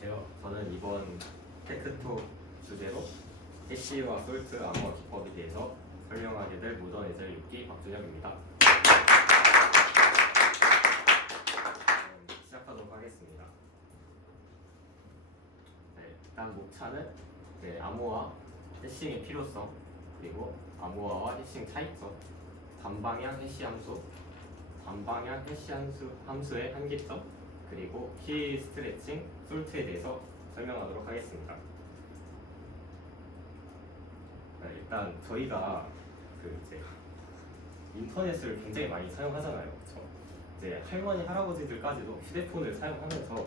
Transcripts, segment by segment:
안녕하세요. 저는 이번 테크톡 주제로 해시와 솔트 암호화 기법에 대해서 설명하게 될 모던 에젤 6기 박준혁입니다. 시작하도록 하겠습니다. 네, 일단 목차는 암호화, 해싱의 필요성, 그리고 암호화와 해싱 차이점, 단방향 해시 함수, 단방향 해시 함수의 한계점, 그리고 키 스트레칭, 솔트에 대해서 설명하도록 하겠습니다. 네, 일단 저희가 이제 인터넷을 굉장히 많이 사용하잖아요, 그렇죠? 이제 할머니 할아버지들까지도 휴대폰을 사용하면서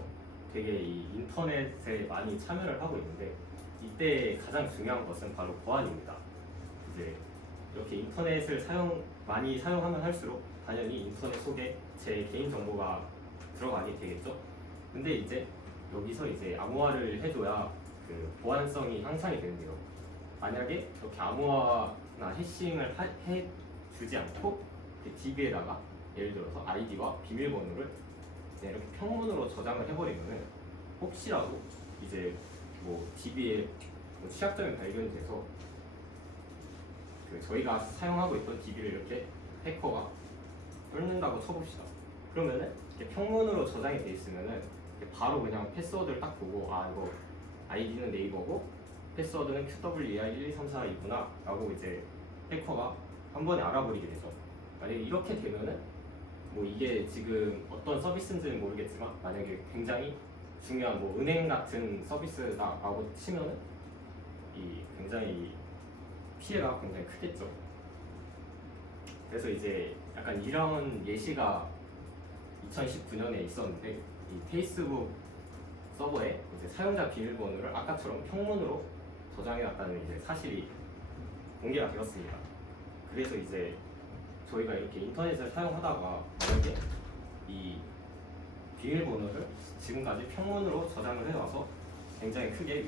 되게 이 인터넷에 많이 참여를 하고 있는데 이때 가장 중요한 것은 바로 보안입니다. 이제 이렇게 인터넷을 많이 사용하면 할수록 당연히 인터넷 속에 제 개인 정보가 들어가게 되겠죠. 근데 이제 여기서 이제 암호화를 해줘야 그 보안성이 향상이 되는데요. 만약에 이렇게 암호화나 해싱을 해주지 않고 DB에다가 예를 들어서 아이디와 비밀번호를 이렇게 평문으로 저장을 해버리면은 혹시라도 이제 뭐 DB에 취약점이 발견이 돼서 저희가 사용하고 있던 DB를 이렇게 해커가 뚫는다고 쳐봅시다. 그러면은 이렇게 평문으로 저장이 돼 있으면은 바로 그냥 패스워드를 딱 보고 이거 아이디는 네이버고 패스워드는 QWER12342구나 라고 이제 해커가 한 번에 알아버리게 되죠. 만약에 이렇게 되면은 뭐 이게 지금 어떤 서비스인지는 모르겠지만 만약에 굉장히 중요한 뭐 은행 같은 서비스다라고 치면은 이 굉장히 피해가 굉장히 크겠죠. 그래서 이제 약간 이런 예시가 2019년에 있었는데 이 페이스북 서버에 이제 사용자 비밀번호를 아까처럼 평문으로 저장해놨다는 이제 사실이 공개가 되었습니다. 그래서 이제 저희가 이렇게 인터넷을 사용하다가 만약에 이 비밀번호를 지금까지 평문으로 저장을 해놔서 굉장히 크게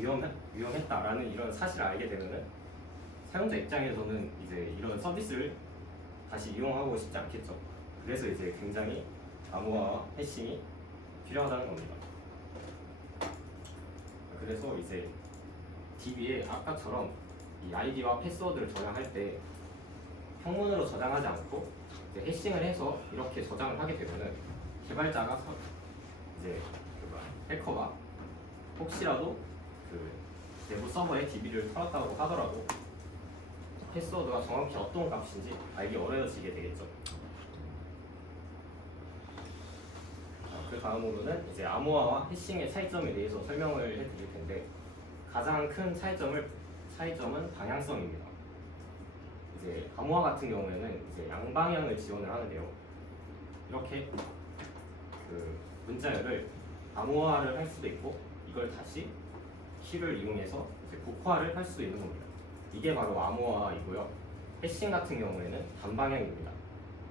위험했다라는 이런 사실을 알게 되면은 사용자 입장에서는 이제 이런 서비스를 다시 이용하고 싶지 않겠죠. 그래서 이제 굉장히 암호화와 해싱이 필요하다는 겁니다. 그래서 이제 DB에 아까처럼 이 아이디와 패스워드를 저장할 때 평문으로 저장하지 않고 이제 해싱을 해서 이렇게 저장을 하게 되면은 개발자가 이제 해커가 혹시라도 내부 서버에 DB를 털었다고 하더라도 패스워드가 정확히 어떤 값인지 알기 어려워지게 되겠죠. 그 다음으로는 이제 암호화와 해싱의 차이점에 대해서 설명을 해드릴 텐데 가장 큰 차이점은 방향성입니다. 이제 암호화 같은 경우에는 이제 양방향을 지원을 하는데요. 이렇게 문자열을 암호화를 할 수도 있고 이걸 다시 키를 이용해서 이제 복화를 할 수도 있는 겁니다. 이게 바로 암호화이고요. 해싱 같은 경우에는 단방향입니다.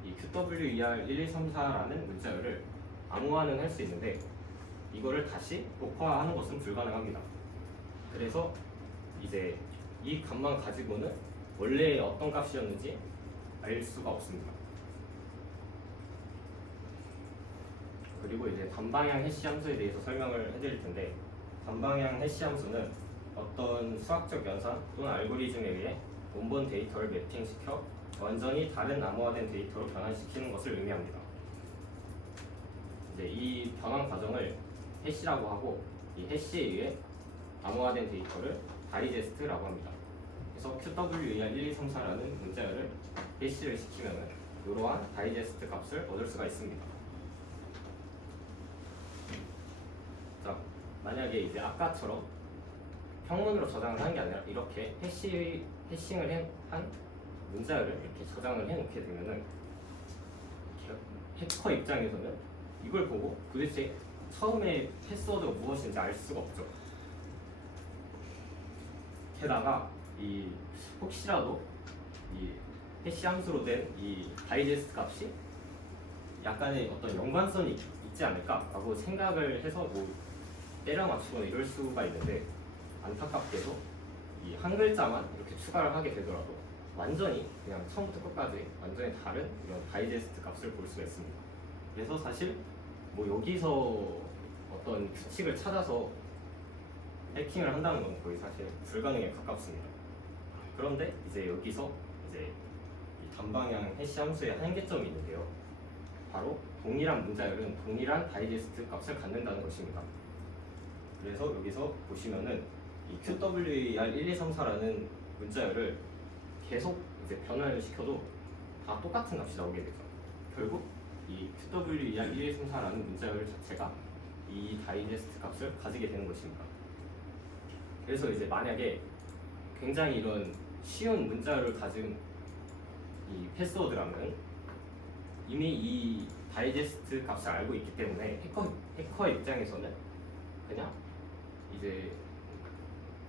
이 QWER1134라는 문자열을 암호화는 할 수 있는데 이거를 다시 복화하는 것은 불가능합니다. 그래서 이제 이 값만 가지고는 원래 어떤 값이었는지 알 수가 없습니다. 그리고 이제 단방향 해시 함수에 대해서 설명을 해드릴 텐데 단방향 해시 함수는 어떤 수학적 연산 또는 알고리즘에 의해 원본 데이터를 매핑시켜 완전히 다른 암호화된 데이터로 변환시키는 것을 의미합니다. 이제 이 변환 과정을 해시라고 하고 이 해시에 의해 암호화된 데이터를 다이제스트라고 합니다. 그래서 QWER1234라는 문자열을 해시를 시키면 이러한 다이제스트 값을 얻을 수가 있습니다. 자, 만약에 이제 아까처럼 평문으로 저장을 하는 게 아니라 이렇게 해싱을 한 문자열을 이렇게 저장을 해놓게 되면은 해커 입장에서는 이걸 보고 도대체 처음에 패스워드가 무엇인지 알 수가 없죠. 게다가 혹시라도 이 해시 함수로 된 이 다이제스트 값이 약간의 어떤 연관성이 있지 않을까라고 생각을 해서 뭐 때려 맞추거나 이럴 수가 있는데 안타깝게도 이 한 글자만 이렇게 추가를 하게 되더라도 완전히 그냥 처음부터 끝까지 완전히 다른 이런 다이제스트 값을 볼 수가 있습니다. 그래서 사실 뭐 여기서 어떤 규칙을 찾아서 해킹을 한다는 건 거의 사실 불가능에 가깝습니다. 그런데 이제 여기서 이제 이 단방향 해시 함수의 한계점이 있는데요. 바로 동일한 문자열은 동일한 다이제스트 값을 갖는다는 것입니다. 그래서 여기서 보시면은 이 QWER1234라는 문자열을 계속 이제 변환을 시켜도 다 똑같은 값이 나오게 되죠. 결국 이 QWER1234라는 문자열 자체가 이 다이제스트 값을 가지게 되는 것입니다. 그래서 이제 만약에 굉장히 이런 쉬운 문자열을 가진 이 패스워드라면 이미 이 다이제스트 값을 알고 있기 때문에 해커의 입장에서는 그냥 이제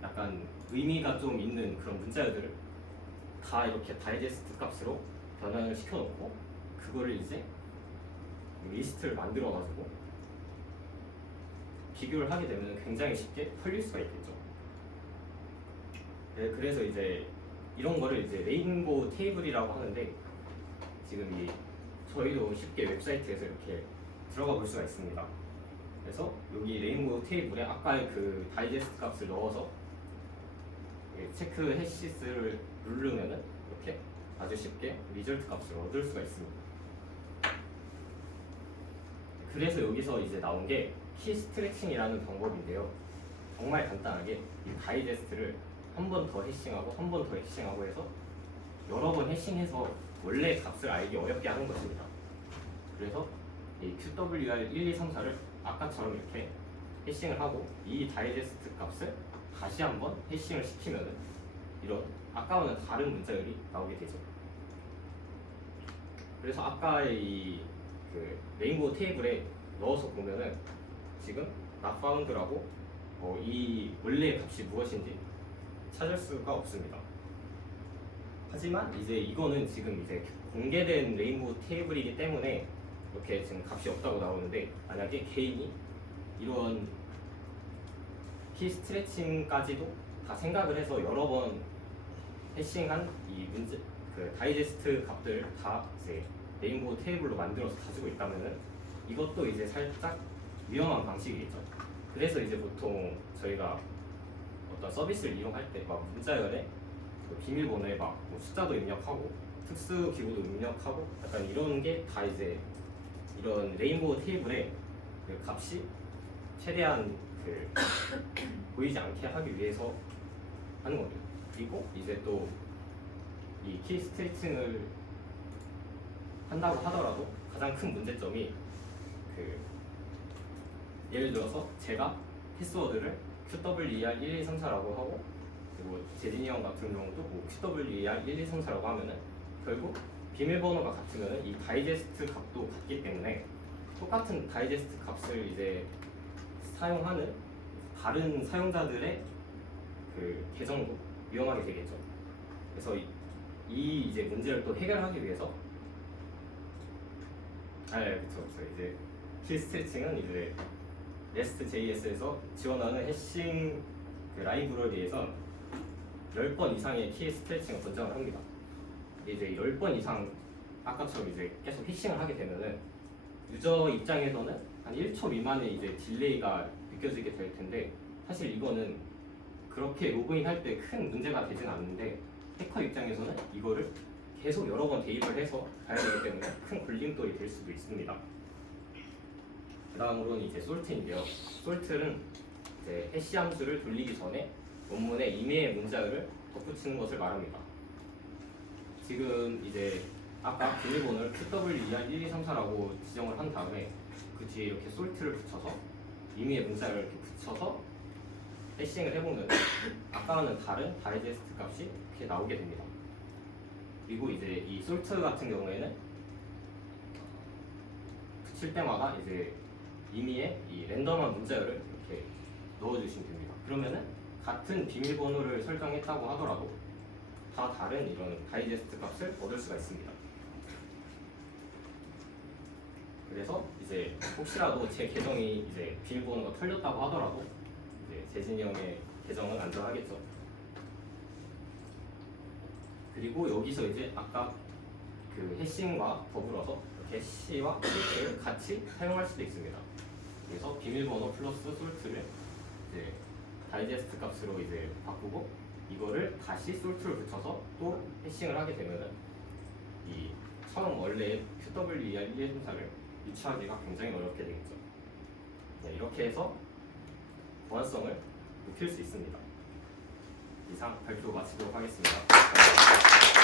약간 의미가 좀 있는 그런 문자열들을 다 이렇게 다이제스트 값으로 변환을 시켜놓고 그거를 이제 리스트를 만들어가지고 비교를 하게 되면 굉장히 쉽게 털릴 수가 있겠죠. 네, 그래서 이제 이런 거를 이제 레인보우 테이블이라고 하는데 지금 저희도 쉽게 웹사이트에서 이렇게 들어가 볼 수가 있습니다. 그래서 여기 레인보우 테이블에 아까의 그 다이제스트 값을 넣어서 체크 해시스를 누르면은 이렇게 아주 쉽게 리절트 값을 얻을 수가 있습니다. 그래서 여기서 이제 나온 게 키 스트레칭이라는 방법인데요. 정말 간단하게 이 다이제스트를 한 번 더 해싱하고 한 번 더 해싱하고 해서 여러 번 해싱해서 원래 값을 알기 어렵게 하는 것입니다. 그래서 이 QWER1234를 아까처럼 이렇게 해싱을 하고 이 다이제스트 값을 다시 한번 해싱을 시키면은 이런 아까와는 다른 문자열이 나오게 되죠. 그래서 아까의 그 레인보우 테이블에 넣어서 보면은 지금 not found라고 이 원래의 값이 무엇인지 찾을 수가 없습니다. 하지만 이제 이거는 지금 이제 공개된 레인보우 테이블이기 때문에 이렇게 지금 값이 없다고 나오는데 만약에 개인이 이런 키 스트레칭까지도 다 생각을 해서 여러 번 해싱한 이 문제 그 다이제스트 값들 다 이제 레인보우 테이블로 만들어서 가지고 있다면은 이것도 이제 살짝 위험한 방식이겠죠. 그래서 이제 보통 저희가 어떤 서비스를 이용할 때 막 문자열에 그 비밀번호에 막 뭐 숫자도 입력하고 특수 기호도 입력하고 약간 이런 게 다 이제 이런 레인보우 테이블의 그 값이 최대한 그 보이지 않게 하기 위해서 하는 거죠. 그리고 이제 또 이 키 스트레칭을 한다고 하더라도 가장 큰 문제점이 그 예를 들어서 제가 패스워드를 QWER1234라고 하고 그리고 재진이 형 같은 경우도 뭐 QWER1234라고 하면은 결국 비밀번호가 같으면은 이 다이제스트 값도 같기 때문에 똑같은 다이제스트 값을 이제 사용하는 다른 사용자들의 그 계정도 위험하게 되겠죠. 그래서 이 이제 문제를 또 해결하기 위해서 그쵸. 이제 키 스트레칭은 이제 REST.js에서 지원하는 해싱 그 라이브러리에서 10번 이상의 키 스트레칭을 권장을 합니다. 이제 10번 이상 아까처럼 이제 계속 해싱을 하게 되면은 유저 입장에서는 한 1초 미만의 이제 딜레이가 느껴지게 될 텐데 사실 이거는 그렇게 로그인 할 때 큰 문제가 되진 않는데 해커 입장에서는 이거를 계속 여러 번 대입을 해서 가야 되기 때문에 큰 걸림돌이 될 수도 있습니다. 그 다음으로는 이제 솔트인데요. 솔트는 이제 해시 함수를 돌리기 전에 원문에 이메일 문자열을 덧붙이는 것을 말합니다. 지금 이제 아까 비밀번호를 QWER1234라고 지정을 한 다음에 그 뒤에 이렇게 솔트를 붙여서 이메일 문자열을 이렇게 붙여서 해싱을 해보면 아까와는 다른 다이제스트 값이 이렇게 나오게 됩니다. 그리고 이제 이 솔트 같은 경우에는 붙일 때마다 이제 임의의 이 랜덤한 문자열을 이렇게 넣어주시면 됩니다. 그러면은 같은 비밀번호를 설정했다고 하더라도 다 다른 이런 다이제스트 값을 얻을 수가 있습니다. 그래서 이제 혹시라도 제 계정이 이제 비밀번호가 털렸다고 하더라도 이제 재진이 형의 계정은 안전하겠죠. 그리고 여기서 이제 아까 그 해싱과 더불어서 해시와 솔트를 같이 사용할 수도 있습니다. 그래서 비밀번호 플러스 솔트를 이제 다이제스트 값으로 이제 바꾸고 이거를 다시 솔트를 붙여서 또 해싱을 하게 되면은 이 처음 원래 QW2R123을 유추하기가 굉장히 어렵게 되겠죠. 네, 이렇게 해서 보안성을 높일 수 있습니다. 이상 발표 마치도록 하겠습니다.